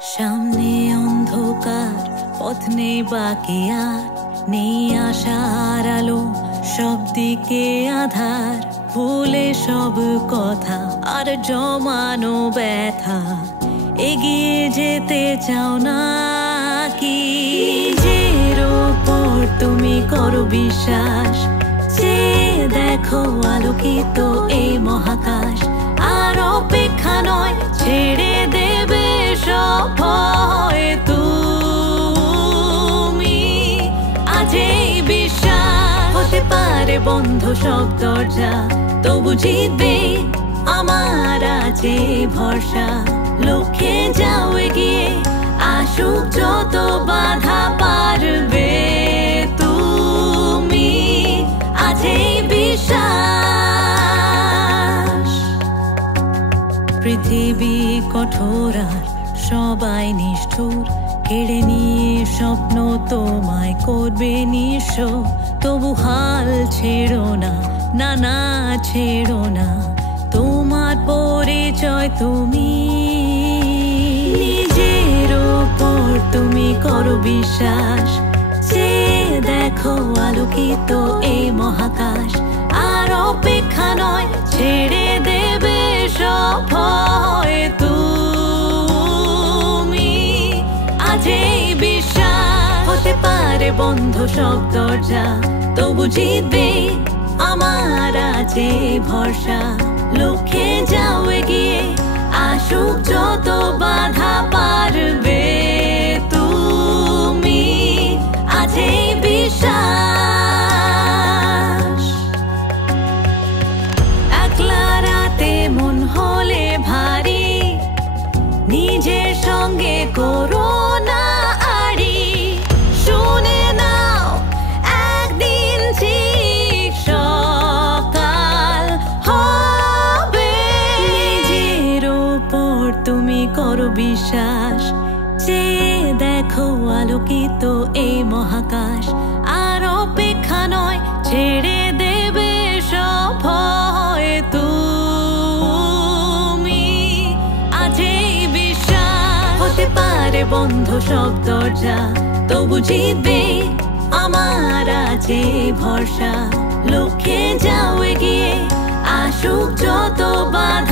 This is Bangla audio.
সামনে অন্ধকার, পথ নেই বাকি আর, নেই আশার আলো, সব দিকে আধার। ভুলে সব কথা আর জমানো ব্যথা, এগিয়ে যেতে চাও না কি? নিজের ওপর তুমি করো বিশ্বাস, চেয়ে দেখো আলোকিত এই মহাকাশ। আর অপেক্ষা নয়, ছেড়ে দেবে সব ভয় তুমি। আজ এই বিশ্বাস হতে পারে বন্ধ সব দরজা, তবু জিতবে আমার আছে ভরসা। লক্ষ্যে যাও এগিয়ে, আসুক যত বাধা পারবে তুমি। আজ এই বিশ্বাস। পৃথিবী কঠোর আর সবাই নিষ্ঠুর, কেড়ে নিয়ে স্বপ্ন তোমায় করবে নিঃস্ব। তবু হাল ছেড়ো না, না না ছেড়ো না, তোমার পরিচয় তুমি। নিজের ওপর তুমি করো বিশ্বাস, চেয়ে দেখো আলোকিত এই মহাকাশ। আর অপেক্ষা নয়, ছেড়ে দেবে সব ভয় তুমি। আজ এই বিশ্বাস হতে পারে বন্ধ সব দরজা, তবু জিতবে আমার আছে ভরসা। লক্ষ্যে যাও এগিয়ে, আসুক যত বাধা পারবে তুমি। আজ এই বিশ্বাস। একলা রাতে মন হলে ভারী, নিজের সঙ্গে করো না আড়ি। শুনে নাও একদিন ঠিক সকাল হবে। নিজের ওপর তুমি করো বিশ্বাস, চেয়ে দেখো আলোকিত এই মহাকাশ। আর অপেক্ষা নয়, ছেড়ে দেবে সব ভয় তুমি। আজ এই বিশ্বাস হতে পারে বন্ধ সব দরজা, তবু জিতবে আমার আছে ভরসা। লক্ষ্যে যাও এগিয়ে, আসুক যত বাধা